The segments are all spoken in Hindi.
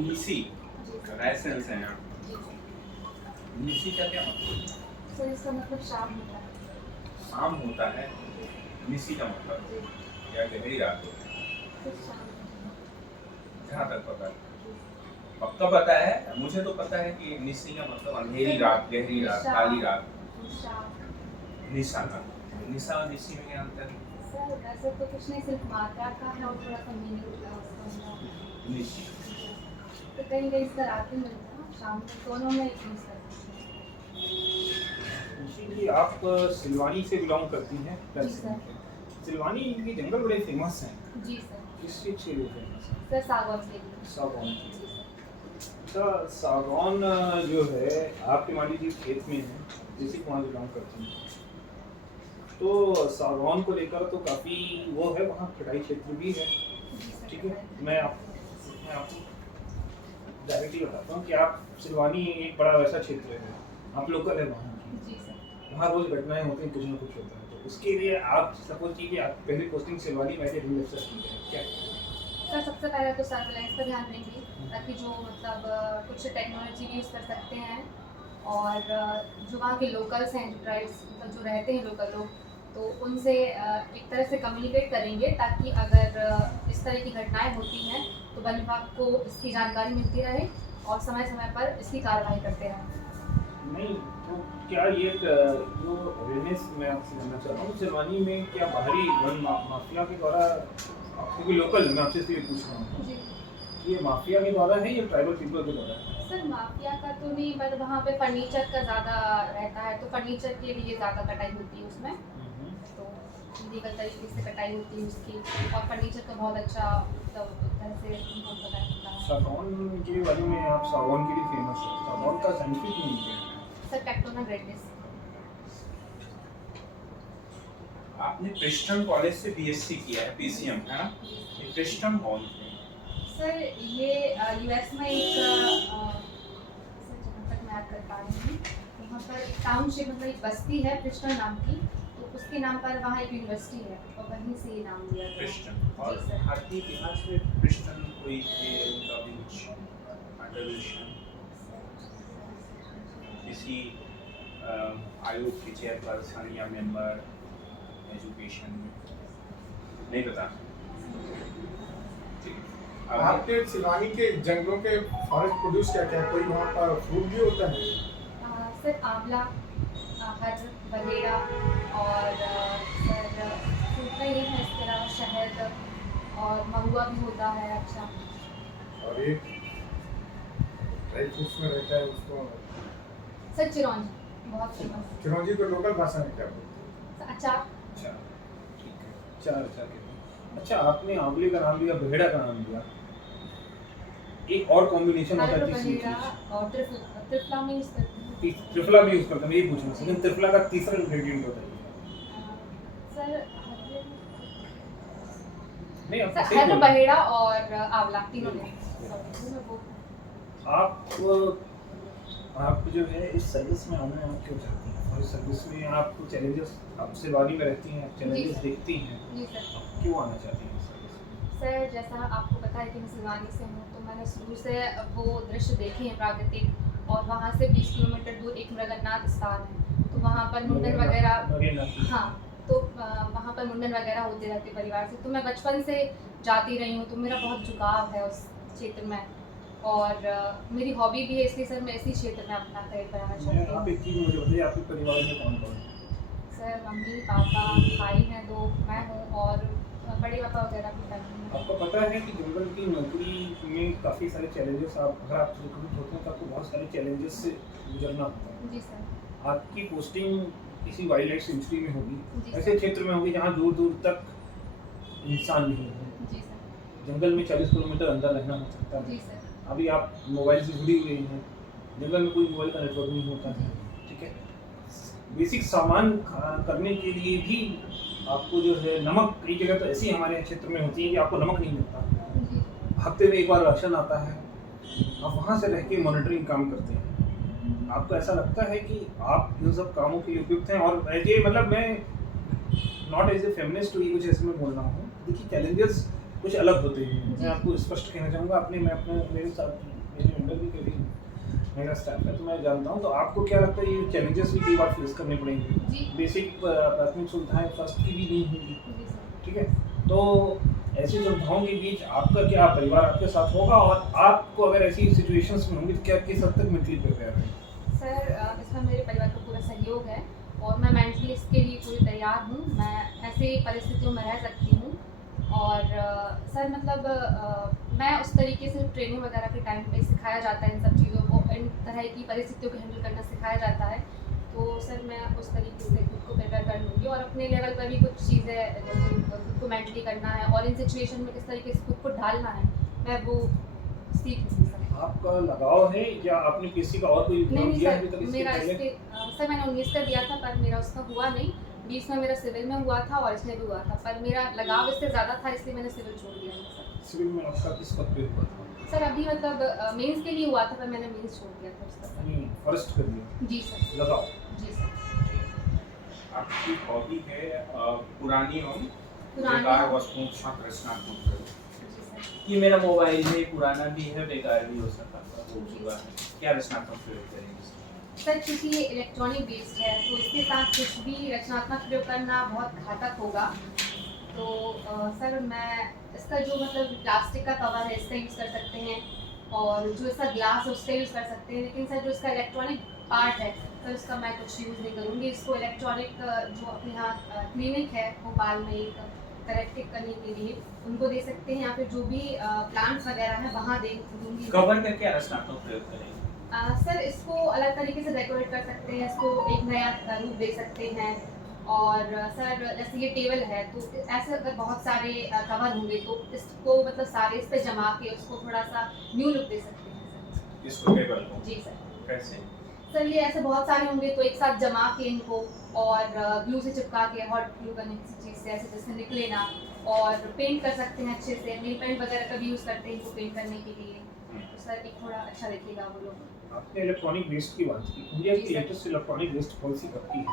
निसी जी सर। रायसेन से हैं आप। जी सर। निसी का क्या मतलब है? सर इसका मतलब शाम होता है। शाम होता है। जी निसी का मतलब जी क्या गहरी रात होती है, सर शाम होता है। जहाँ तक पता है। जी सर। पक्का पता है? मुझे तो पता है कि निसी का मतलब अंधेरी सर रात, गहरी रात, निशा काली रात। निशा निशा का निशा और निसी में क्या अंतर है? सर वैसे तो कुछ नहीं, सिर्फ मात्रा का है और थोड़ा सा मीनिंग उसका होगा। निसी तो कहीं कहीं इसका रात में मिलता है, शाम में दोनों में यूज कर सकते जी आप सिलवानी से बिलोंग करती हैं हैं। जी सर। सिलवानी के जंगल बड़े फेमस हैं। जी सर। किस चीज़ के लिए फेमस हैं? सर सागौन के लिए। सागौन जी की। सर। अच्छा सागौन जो है आपके मान लीजिए खेत में है, जैसे वहाँ बिलोंग करती हैं, तो सागौन को लेकर तो काफ़ी वो है, वहाँ कटाई क्षेत्र भी है। जी सर। ठीक है, मैं आपको डायरेक्टली बताता हूँ कि आप सिलवानी एक बड़ा वैसा क्षेत्र है, आप लोकल है वहाँ की, जी सर। वहाँ रोज घटनाएं होती हैं, कुछ ना कुछ होता है, तो उसके लिए आप सपोज कीजिए आप पहली पोस्टिंग सिलवानी में ऐसे ढूंढ सकती है क्या? सर सबसे पहले तो सर्विलांस पर ध्यान देंगे, ताकि जो मतलब कुछ टेक्नोलॉजी भी यूज़ कर सकते हैं, और जो वहाँ के लोकल्स हैं, जो ट्राइब्स मतलब जो रहते हैं लोकल लोग, तो उनसे एक तरह से कम्युनिकेट करेंगे, ताकि अगर इस तरह की घटनाएं होती हैं तो वन विभाग को इसकी जानकारी मिलती रहे और समय समय पर इसकी कार्रवाई करते रहें। नहीं तो क्या ये जो अवेयरनेस मैं आपसे जानना चाह रहा हूँ, सिलवानी में क्या बाहरी वन माफिया के द्वारा, आपको भी लोकल मैं आपसे इसलिए पूछ रहा हूँ, जी ये माफिया के द्वारा है या ट्राइबल पीपल के द्वारा है? सर, माफिया का तो नहीं, बट वहाँ पे फर्नीचर का ज़्यादा रहता है, तो फर्नीचर के लिए ज़्यादा कटाई होती है उसमें, तो लीगल तरीके से कटाई होती है उसकी, और फर्नीचर का बहुत अच्छा मतलब एक तरह से उनको पता होता है। सागौन के बारे में आप सागौन के लिए फेमस है, सागौन का साइंटिफिक मीनिंग क्या है? Sir Tectona grandis. आपने प्रिस्टन कॉलेज से बीएससी किया है, पीसीएम है ना? ये प्रिस्टन कौन थे? सर ये यूएस में एक सर जहाँ तक मैं याद कर पा रही हूँ, वहाँ पर एक टाउनशिप मतलब एक बस्ती है प्रिस्टन नाम की, तो उसके नाम पर वहाँ एक यूनिवर्सिटी है और वहीं से ये नाम दिया गया। प्रिस्टन। और जी सर। भारतीय इतिहास में प्रिस्टन कोई थे, उनका भी कुछ कंट्रीब्यूशन किसी आयोग के चेयरपर्सन या मेंबर एजुकेशन में नहीं पता? ठीक है। अब आपके सिलवानी के जंगलों के फॉरेस्ट प्रोड्यूस क्या क्या है? कोई वहाँ पर फ्रूट भी होता है? सर आंवला, हर बहेड़ा, और सर फ्रूट में ये है, इसके अलावा शहद और महुआ भी होता है। अच्छा और एक ड्राई फ्रूट्स में रहता है उसको सर चिरौंजी बहुत फेमस। चिरौंजी को लोकल भाषा में क्या बोलते हैं? अचार। अच्छा ठीक है। चार अच्छा कहते हैं। अच्छा आपने आंवले का नाम लिया, बहेड़ा का नाम लिया, एक और कॉम्बिनेशन होता हर है तीसरी बहेड़ा चीज, और त्रिफला में यूज करते हैं। त्रिफला भी यूज करते हैं, मैं यही पूछना, लेकिन त्रिफला का तीसरा इंग्रेडिएंट होता है सर नहीं आप सर सही हर बोल रहे बहेड़ा और आंवला तीनों में। हैं। आप जो है इस सर्विस में आना आप क्यों चाहती हैं, और इस सर्विस में आपको चैलेंजेस, आप सिलवानी में रहती हैं, आप चैलेंजेस सर। देखती हैं, जी सर। आप क्यों आना चाहती हैं इस सर्विस में? सर जैसा आपको पता है कि मैं सिलवानी से हूँ, तो मैंने शुरू से वो दृश्य देखे हैं प्राकृतिक, और वहाँ से 20 किलोमीटर दूर एक मृगन्नाथ स्थान है, तो वहाँ पर मुंडन वगैरह, मरीनाथ। हाँ, तो वहाँ पर मुंडन वगैरह होते रहते परिवार से, तो मैं बचपन से जाती रही हूँ, तो मेरा बहुत झुकाव है उस क्षेत्र में, और मेरी हॉबी भी है, इसलिए सर मैं इसी क्षेत्र में अपना करियर बनाना चाहती आप हूँ। एक चीज़ मुझे बताइए, आपके परिवार में कौन कौन है? सर मम्मी पापा भाई हैं 2, मैं हूँ, और बड़े पापा वगैरह भी फैमिली में। आपको पता है कि जंगल की नौकरी में काफ़ी सारे चैलेंजेस, आप अगर आप रिक्रूट होते हैं तो आपको बहुत सारे चैलेंजेस से गुजरना होता है। जी सर। आपकी पोस्टिंग किसी वाइल्ड लाइफ सेंचुरी में होगी, जी ऐसे सर। क्षेत्र में होगी जहाँ दूर दूर तक इंसान नहीं है, जी सर। जंगल में 40 किलोमीटर अंदर रहना हो सकता जी है। सर। अभी आप मोबाइल से जुड़ी हुई हैं, जंगल में कोई मोबाइल का नेटवर्क नहीं होता है, ठीक है। बेसिक सामान करने के लिए भी आपको जो है नमक, कई जगह तो ऐसी हमारे क्षेत्र में होती है कि आपको नमक नहीं मिलता, जी। हफ्ते में एक बार राशन आता है, आप वहाँ से रह के मॉनिटरिंग काम करते हैं, आपको ऐसा लगता है कि आप इन सब कामों के लिए उपयुक्त हैं? और ये मतलब मैं नॉट एज ए फेमिनिस्ट हुई कुछ ऐसे में बोल रहा हूँ, देखिए चैलेंजेस कुछ अलग होते हैं। जी। मैं आपको स्पष्ट कहना चाहूँगा, मेरे साथ मेरे अंडर भी कभी मेरा स्टाफ है तो मैं जानता हूँ। तो आपको क्या लगता है ये चैलेंजेस भी कई बार फेस करने पड़ेंगे? जी। बेसिक प्राथमिक सुविधाएं फर्स्ट की भी नहीं होंगी, जी सर। ठीक है? तो ऐसी सुविधाओं के बीच आपका क्या परिवार आपके साथ होगा, और आपको अगर ऐसी सिचुएशंस में होंगी तो क्या किस हद तक मेंटली प्रिपेयर है? सर इसमें मेरे परिवार का पूरा सहयोग है और मैं मेंटली इसके लिए पूरी तैयार हूँ। मैं ऐसे परिस्थितियों में रह सकती हूँ और सर मतलब मैं उस तरीके से ट्रेनिंग वगैरह के टाइम पे सिखाया जाता है इन सब चीज़ों को, इन तरह की परिस्थितियों को हैंडल करना सिखाया जाता है। तो सर मैं उस तरीके से खुद को प्रिपेयर कर लूँगी और अपने लेवल पर भी कुछ चीज़ें जैसे खुद को मेंटली करना है और इन सिचुएशन में किस तरीके से खुद को ढालना है, मैं वो सीख लूँगी सर। आपका लगाव है या आपने किसी का और कोई नहीं एग्जाम नहीं दिया है सर, अभी तक इसके मेरा पहले? सर मैंने 19 का दिया था पर मेरा उसका हुआ नहीं। 20 में मेरा सिविल में हुआ था और इसमें भी हुआ था, पर मेरा लगाव इससे ज़्यादा था इसलिए मैंने सिविल छोड़ दिया था सर। सिविल में आपका किस पद पे हुआ था? सर अभी मतलब मेंस के लिए हुआ था पर मैंने मेंस छोड़ दिया था उसका सर। यानी फर्स्ट कर दिया, जी सर। लगाओ। जी सर। आपकी हॉबी है पुरानी और पुरानी- बेकार वस्तुओं का साथ रचनात्मक प्रयोग। जी सर। ये मेरा मोबाइल है, पुराना भी है, बेकार भी हो सकता है, हो चुका है। क्या रचनात्मक प्रयोग करेंगे? सर क्योंकि ये इलेक्ट्रॉनिक बेस्ड है तो इसके साथ कुछ भी रचनात्मक प्रयोग करना बहुत घातक होगा। तो सर मैं इसका जो मतलब प्लास्टिक का कवर है इसका यूज़ कर सकते हैं और जो इसका ग्लास है उसका यूज़ कर सकते हैं, लेकिन सर जो इसका इलेक्ट्रॉनिक पार्ट है सर उसका मैं कुछ यूज़ नहीं करूँगी। इसको इलेक्ट्रॉनिक जो अपने यहाँ क्लिनिक है भोपाल में एक करेक्टिव करने के लिए उनको दे सकते हैं या फिर जो भी प्लांट्स वगैरह हैं वहाँ दे दूँगी। कवर का क्या रचनात्मक प्रयोग करेंगे? सर इसको अलग तरीके से डेकोरेट कर सकते हैं, इसको एक नया रूप दे सकते हैं और सर जैसे ये टेबल है तो ऐसे अगर बहुत सारे कवर होंगे तो इसको मतलब सारे इस पे जमा के उसको थोड़ा सा न्यू लुक दे सकते हैं इसको टेबल को सर। जी सर। कैसे? सर ये ऐसे बहुत सारे होंगे तो एक साथ जमा के इनको और ग्लू से चिपका के हॉट ग्लू करने किसी चीज़ से ऐसे जैसे निकले ना, और पेंट कर सकते हैं अच्छे से, नेल पेंट वगैरह का भी यूज़ करते हैं इनको पेंट करने के लिए। तो सर एक थोड़ा अच्छा दिखेगा वो लोग। आपने इलेक्ट्रॉनिक वेस्ट की बात की, इंडिया जी की sir. Latest electronic waste policy कब की है?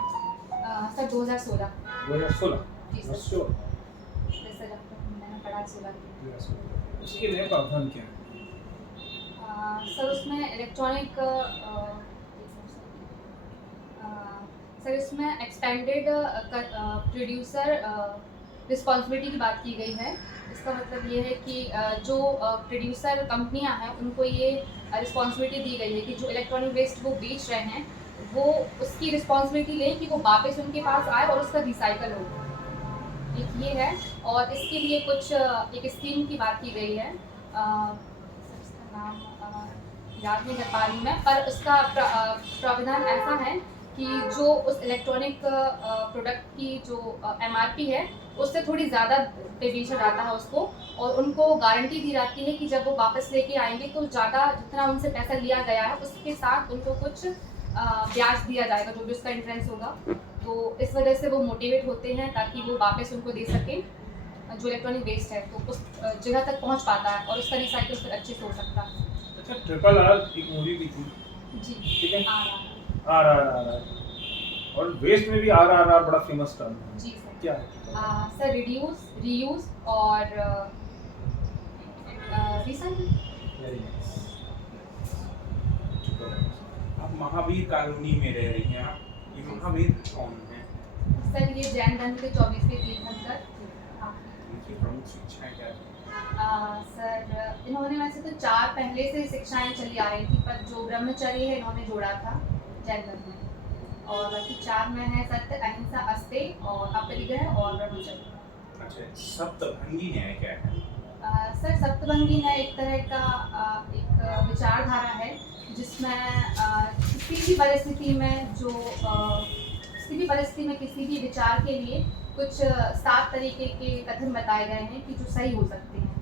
सर 2016। 2016। जी सर। श्योर। जैसे जब तक मैंने पढ़ा 16 की। उसके नए प्रावधान क्या है? सर उसमें इलेक्ट्रॉनिक सर इसमें एक्सटेंडेड प्रोड्यूसर रिस्पॉन्सिबिलिटी की बात की गई है। इसका मतलब ये है कि जो प्रोड्यूसर कंपनियां हैं उनको ये रिस्पॉन्सिबिलिटी दी गई है कि जो इलेक्ट्रॉनिक वेस्ट वो बेच रहे हैं वो उसकी रिस्पॉन्सिबिलिटी लें कि वो वापस उनके पास आए और उसका रिसाइकल हो। एक ये है और इसके लिए कुछ एक स्कीम की बात की गई है, सर इसका नाम याद नहीं कर पा रही मैं, पर उसका प्रावधान ऐसा है कि जो उस इलेक्ट्रॉनिक प्रोडक्ट की जो MRP है उससे थोड़ी ज़्यादा पे बेचा जाता है उसको, और उनको गारंटी दी जाती है कि जब वो वापस लेके आएंगे तो ज़्यादा जितना उनसे पैसा लिया गया है उसके साथ उनको कुछ ब्याज दिया जाएगा जो भी उसका इंटरेस्ट होगा। तो इस वजह से वो मोटिवेट होते हैं ताकि वो वापस उनको दे सकें जो इलेक्ट्रॉनिक वेस्ट है, तो उस जगह तक पहुंच पाता है और उसका रिसाइकिल फिर अच्छे से हो सकता है। अच्छा, RRR एक मूवी भी थी, जी ठीक है? आ रहा है। RRR और वेस्ट में भी RRR बड़ा फेमस टर्म है। जी सर। क्या है? सर रिड्यूस, रीयूज और रिसाइकिल। Very nice. आप महावीर कॉलोनी में रह रही हैं, आप ये महावीर कौन है? सर ये जैन धर्म के 24वें तीर्थंकर। इनकी प्रमुख शिक्षाएं क्या है? सर इन्होंने वैसे तो 4 पहले से शिक्षाएं चली आ रही थी, पर जो ब्रह्मचर्य है इन्होंने जोड़ा था जैन धर्म में, और बाकी 4 में है सत्य, अहिंसा, अस्तेय और अपरिग्रह और ब्रह्मचर्य। अच्छा, सप्तभंगी न्याय क्या है? सर सप्तभंगी न्याय एक तरह का एक विचारधारा है जिसमें किसी भी परिस्थिति में जो किसी भी परिस्थिति में किसी भी विचार के लिए कुछ 7 तरीके के कथन बताए गए हैं कि जो सही हो सकते हैं।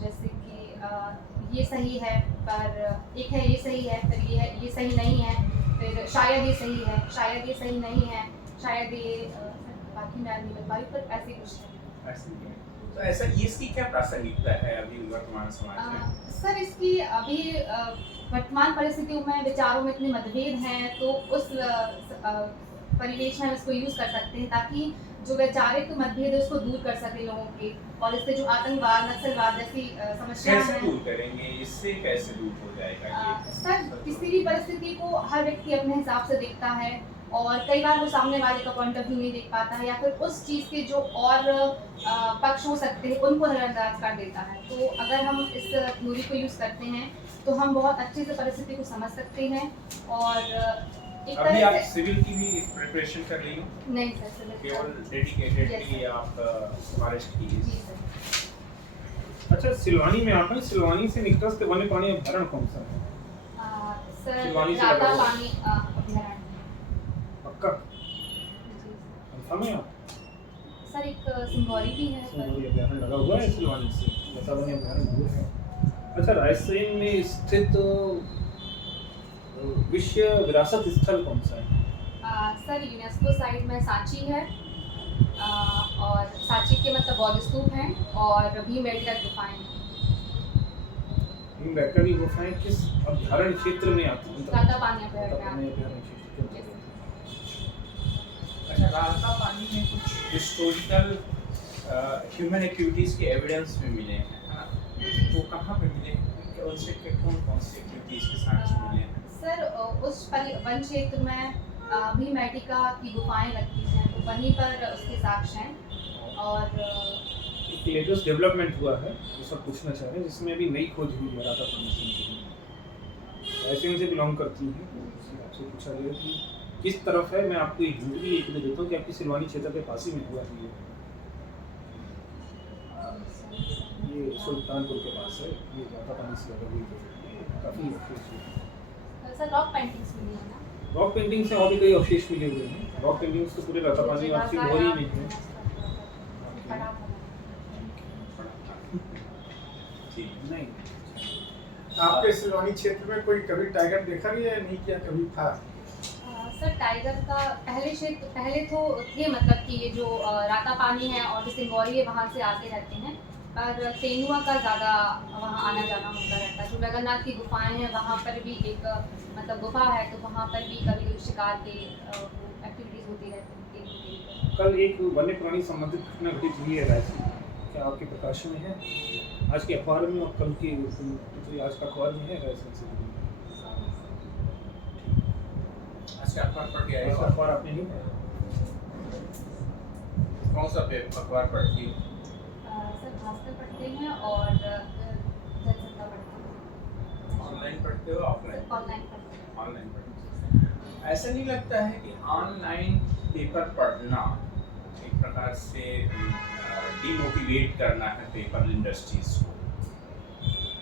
जैसे कि ये सही है, पर एक है ये सही है, फिर ये सही नहीं है, फिर शायद ये सही है, शायद ये सही नहीं है, शायद ये बाकी मैं नहीं बता पाई, पर ऐसे कुछ है। ऐसे ही है। तो ऐसा ये इसकी क्या प्रासंगिकता है अभी वर्तमान समाज में? सर इसकी अभी वर्तमान परिस्थितियों में विचारों में इतने मतभेद हैं तो उस परिवेश में हम इसको यूज़ कर सकते हैं ताकि जो वैचारिक मतभेद है उसको दूर कर सके लोगों के, और इससे जो आतंकवाद नक्सलवाद जैसी समस्याएं कैसे हैं। दूर करेंगे, इससे कैसे दूर हो जाएगा ये? सर किसी भी परिस्थिति को हर व्यक्ति अपने हिसाब से देखता है, और कई बार वो सामने वाले का पॉइंट ऑफ व्यू नहीं देख पाता है, या फिर उस चीज़ के जो और पक्ष हो सकते हैं उनको नज़रअंदाज कर देता है। तो अगर हम इस थ्योरी को यूज़ करते हैं तो हम बहुत अच्छे से परिस्थिति को समझ सकते हैं, और एक अभी आप तरह से सिविल की भी प्रिपरेशन कर रही हो? नहीं सर सिविल केवल Yes, डेडिकेटेडली sir. आप फॉरेस्ट की जी सर। अच्छा, सिलवानी में आप हैं, सिलवानी से निकटस्थ वन्य प्राणी अभ्यारण्य कौन सा है? सर सिलवानी से राता लगा हुआ। पानी अभ्यारण्य। पक्का जी कंफर्म है आप? सर एक सिंगौरी भी है पर सिलवानी अभ्यारण्य लगा हुआ है सिलवानी से, राता पानी अभ्यारण्य दूर है। अच्छा, रायसेन में स्थित विश्व विरासत स्थल कौन सा है? सर यूनेस्को साइट में सांची है, और सांची के मतलब बौद्ध स्तूप हैं, और भीमबेटका गुफाएं हैं। भीमबेटका की गुफाएं किस अभ्यारण्य क्षेत्र में आती हैं? राता पानी अभ्यारण्य राता पानी में आती अभ्यारण्य क्षेत्र के अंतर्गत है। अच्छा, राता पानी में कुछ हिस्टोरिकल ह्यूमन एक्टिविटीज के एविडेंस भी मिले हैं, है ना? वो कहाँ पे मिले हैं? उनसे कौन से एक्टिविटीज के साथ मिले हैं? सर उस वन क्षेत्र में भीमबेटका की गुफाएं लगती हैं, तो वहीं पर उसके साक्ष्य हैं। और एक लेटेस्ट डेवलपमेंट हुआ है जो सब पूछना चाह रहे हैं, जिसमें अभी नई खोज हुई है राता पानी से। रायसेन से बिलोंग करती है, तो आपसे पूछा गया कि किस तरफ है। मैं आपको एक हिंट भी एक दे देता हूँ कि आपकी सिलवानी क्षेत्र के पास ही में हुआ है ये सुल्तानपुर के पास है। ये राता पानी से लगा हुई काफ़ी अवशेष है। सर रॉक पेंटिंग्स मिली है ना? रॉक पेंटिंग से और भी कई अवशेष मिले हुए हैं। रॉक पेंटिंग्स तो पूरे राता पानी और सिंगौरी में है। ठीक है। नहीं, आपके सिलवानी क्षेत्र में कोई कभी टाइगर देखा नहीं है, नहीं किया कभी था? सर टाइगर का पहले तो थे, मतलब कि ये जो राता पानी है और जो सिंगौरी है वहाँ से आते रहते हैं, पर तेनुआ का ज़्यादा वहाँ आना जाना होता रहता है। जो जगन्नाथ की गुफाएं हैं वहाँ पर भी एक मतलब गुफा है, तो वहाँ पर भी कभी कभी शिकार के एक्टिविटीज़ होती रहती हैं तेंदुए के। कल एक वन्य प्राणी संबंधित घटना घटित हुई है रायसेन, क्या आपके प्रकाश में है? आज के अखबार में और कल की तो आज का अखबार में है रायसेन से जुड़ी? अच्छा, अखबार पढ़ के आए आज हो? का अखबार आपने नहीं पढ़ा? कौन सा अखबार पढ़ती हो? सर भास्कर पढ़ते हैं और जनसत्ता पढ़ते हैं। ऑनलाइन पढ़ते हो ऑफलाइन? ऑनलाइन पढ़ते हैं। ऑनलाइन पढ़ते हो। ऐसा नहीं लगता है कि ऑनलाइन पेपर पढ़ना एक प्रकार से डिमोटिवेट करना है पेपर इंडस्ट्रीज को?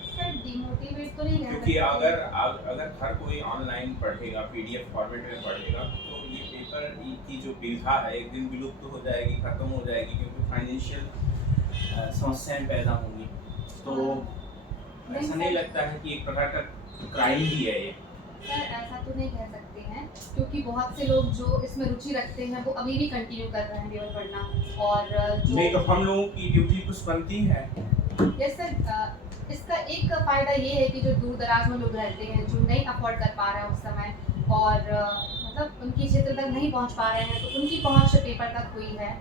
सर डिमोटिवेट तो नहीं कह क्योंकि सकते। अगर हर कोई ऑनलाइन पढ़ेगा, पीडीएफ फॉर्मेट में पढ़ेगा, तो ये पेपर की जो विधा है एक दिन विलुप्त हो जाएगी, खत्म हो जाएगी, क्योंकि फाइनेंशियल समस्याएं पैदा होंगी। तो ऐसा नहीं लगता है कि एक प्रकार का क्राइम ही है ये? सर ऐसा तो नहीं कह सकते हैं, क्योंकि बहुत से लोग जो इसमें रुचि रखते हैं वो अभी भी कंटिन्यू कर रहे हैं पेपर पढ़ना। और जो नहीं तो हम लोगों की ड्यूटी कुछ बनती है। यस सर, इसका एक फायदा ये है कि जो दूर दराज में लोग रहते हैं, जो नहीं अफोर्ड कर पा रहे हैं उस समय, और मतलब उनकी क्षेत्र तक नहीं पहुंच पा रहे हैं, तो उनकी पहुंच पेपर तक हुई है।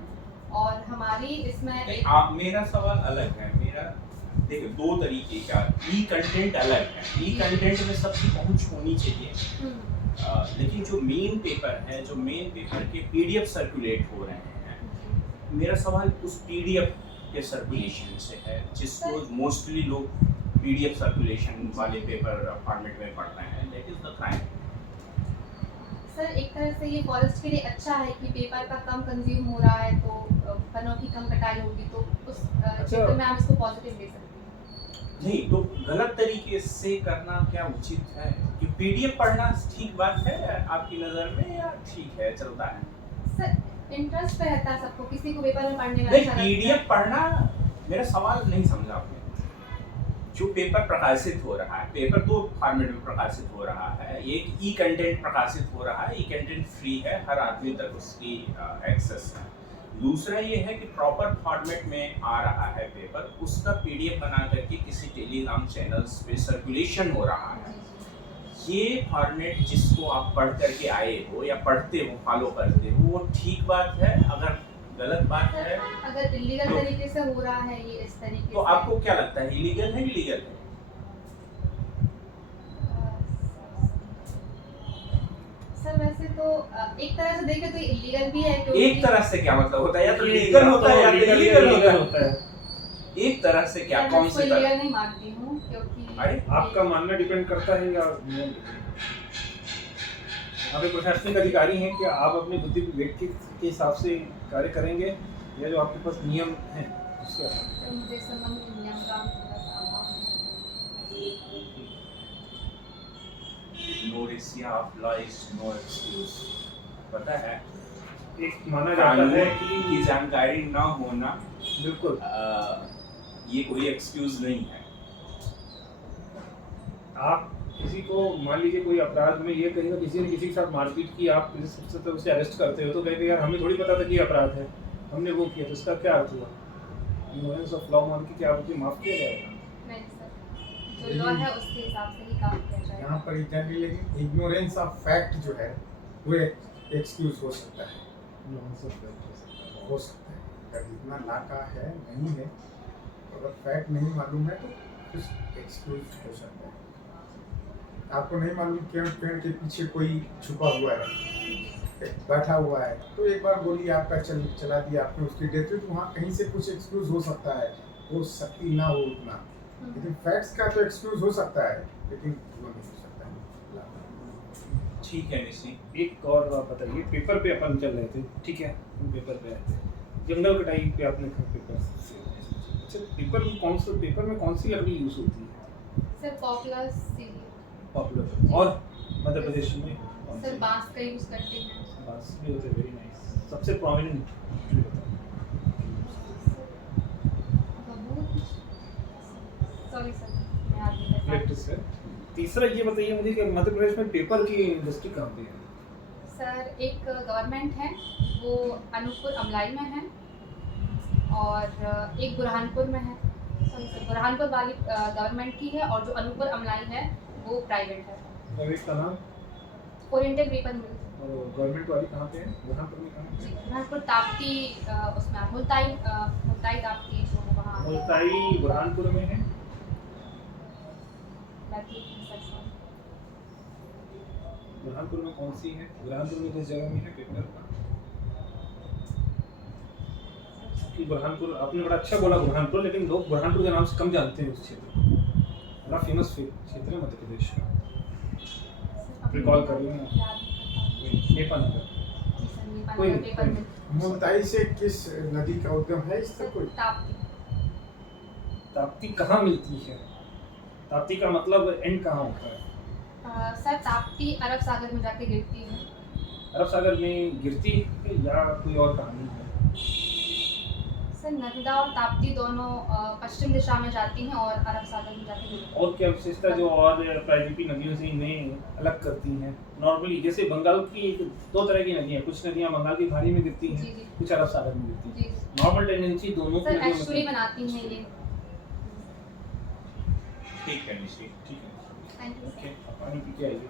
और हमारी इसमें नहीं, आप मेरा सवाल अलग है। मेरा देखो, दो तरीके का ई कंटेंट अलग है। ई कंटेंट में सबकी पहुंच होनी चाहिए, लेकिन जो मेन पेपर है, जो मेन पेपर के पीडीएफ सर्कुलेट हो रहे हैं, मेरा सवाल उस पीडीएफ के सर्कुलेशन से है, जिसको मोस्टली लोग पीडीएफ सर्कुलेशन वाले पेपर फॉर्मेट में पढ़ रहे हैं। That is the crime. Sir एक तरह से ये फॉरेस्ट के लिए अच्छा है कि पेपर का कम कंज्यूम हो रहा है, तो वनों की कम कटाई होगी, तो उस क्षेत्र में हम इसको पॉजिटिव ले सकते हैं। नहीं तो गलत तरीके से करना क्या उचित है? कि पीडीएफ पढ़ना ठीक बात है आपकी नज़र में, या ठीक है चलता है? सर इंटरेस्ट पे रहता है सबको, किसी को पेपर में पढ़ने में नहीं, अच्छा लगता है। पीडीएफ पढ़ना, मेरा सवाल नहीं समझा आपने। जो पेपर प्रकाशित हो रहा है, पेपर दो फॉर्मेट में प्रकाशित हो रहा है। एक ई कंटेंट प्रकाशित हो रहा है, ई कंटेंट फ्री है, हर आदमी तक उसकी एक्सेस है। दूसरा ये है कि प्रॉपर फॉर्मेट में आ रहा है पेपर, उसका पीडीएफ बना करके किसी टेलीग्राम चैनल्स पे सर्कुलेशन हो रहा है। ये फॉर्मेट जिसको आप पढ़ करके आए हो या पढ़ते हो, फॉलो करते हो, वो ठीक बात है। अगर गलत बात है। अगर इलीगल तो- तरीके से हो रहा है ये इस तरीके तो से, आपको क्या लगता है, इलीगल है इलीगल है? सर वैसे तो एक तरह से देखें तो इलीगल भी है, क्योंकि एक तरह से क्या मतलब होता है, या तो ये लीगल होता है या तो illegal इलीगल होता है। होता है। एक तरह से क्या, मैं कौन इसको सी तरह? इलीगल नहीं मानती हूँ, क्योंकि अरे, आपका मानना डिपेंड करता है या नियम? आप एक प्रशासनिक अधिकारी हैं, क्या आप अपनी बुद्धि विवेक के हिसाब से कार्य करेंगे या जो आपके पास नियम हैं उसके हिसाब से? सर मुझे इस संबंध में नियम का थोड़ा सा अभाव है। Ignorantia of law is no excuse. पता है, एक माना जाता है कानून कि की जानकारी न होना बिल्कुल ये कोई एक्सक्यूज नहीं है। आप किसी को मान लीजिए कोई अपराध में ये कहेगा, किसी ने किसी के साथ मारपीट की, आप सबसे तो उसे अरेस्ट करते हो तो कहेंगे यार हमें थोड़ी पता था कि ये अपराध है, हमने वो किया, तो इसका क्या अर्थ हुआ? इग्नोरेंस ऑफ लॉ मान के क्या आप उसे माफ किया जाएगा? नहीं सर, जो लॉ है उसके हिसाब से ही काम किया जाएगा। यहाँ पर जनरली इग्नोरेंस ऑफ फैक्ट जो है वो एक्सक्यूज हो सकता है, हो सकता है। अगर जितना ला का है नहीं है, तो अगर फैक्ट नहीं मालूम है तो कुछ एक्सक्यूज हो सकता है। आपको नहीं मालूम कि पेड़ के पीछे कोई छुपा हुआ है, बैठा हुआ है, तो एक बार गोली आपका चला दिया आपने, उसकी डेथ हुई, तो वहाँ कहीं से कुछ एक्सक्यूज हो सकता है, हो सकती ना हो उतना, लेकिन फैक्ट्स का तो एक्सक्यूज हो सकता है, लेकिन वो नहीं हो सकता है। ठीक है निशी। एक और बात बताइए, पेपर पे अपन चल रहे थे, ठीक है, हम पेपर पे आए थे, जंगल कटाई पे आपने पेपर से, अच्छा पेपर में कौन सी लकड़ी यूज होती है? सर पॉपुलर सीरी, पॉपुलर, और मध्य प्रदेश में कौन सर सी? बांस का यूज करते हैं। बांस भी होते, वेरी नाइस। सबसे प्रोमिनेंट सॉरी सर, मैं याद नहीं कर पा रही। इलेक्ट्रिस है। तीसरा ये बताइए मुझे कि मध्य प्रदेश में पेपर की इंडस्ट्री कहाँ पे है? सर एक गवर्नमेंट है, वो अनूपपुर अमलाई में है, और एक बुरहानपुर में है। सॉरी सर, बुरहानपुर वाली गवर्नमेंट की है, और जो अनूपपुर अमलाई है वो प्राइवेट है। प्राइवेट का नाम, ओरिएंटल पेपर मिल। और गवर्नमेंट वाली कहाँ पे है? बुरहानपुर में कहाँ जी, पे? बुरहानपुर ताप्ती, उसमें मुल्ताई ताप्ती जो वहाँ मुल्ताई बुरहानपुर में है। बुरहानपुर में कौन सी है? बुरहानपुर में किस जगह में है पेपर का? कि बुरहानपुर आपने बड़ा अच्छा बोला बुरहानपुर, लेकिन लोग बुरहानपुर के नाम से कम जानते हैं उस क्षेत्र को। बड़ा फेमस क्षेत्र है मध्य प्रदेश का। रिकॉल कर रही हूँ नेपानगर। कोई नहीं। मुल्ताई से किस नदी का उद्गम है इस तक कोई? ताप्ती कहाँ मिलती है? ताप्ती का मतलब एंड कहाँ होता है? सर ताप्ती अरब सागर में जाके गिरती है। अरब सागर में गिरती है या कोई और कहानी है? सर नर्मदा और ताप्ती दोनों पश्चिम दिशा में जाती हैं और अरब सागर में जाके गिरती हैं। और क्या विशेषता जो और प्रायद्वीपीय नदियों से इन्हें अलग करती हैं? नॉर्मली जैसे बंगाल की दो तरह की नदियाँ, कुछ नदियाँ बंगाल की खाड़ी में गिरती हैं, जी जी कुछ अरब सागर में गिरती हैं। जी नॉर्मल टेंडेंसी दोनों की सर नदियों में एक्चुअली से- बनाती हैं ये। ठीक है निशी। ठीक है, थैंक यू ओके, सर। पानी पी के आइए।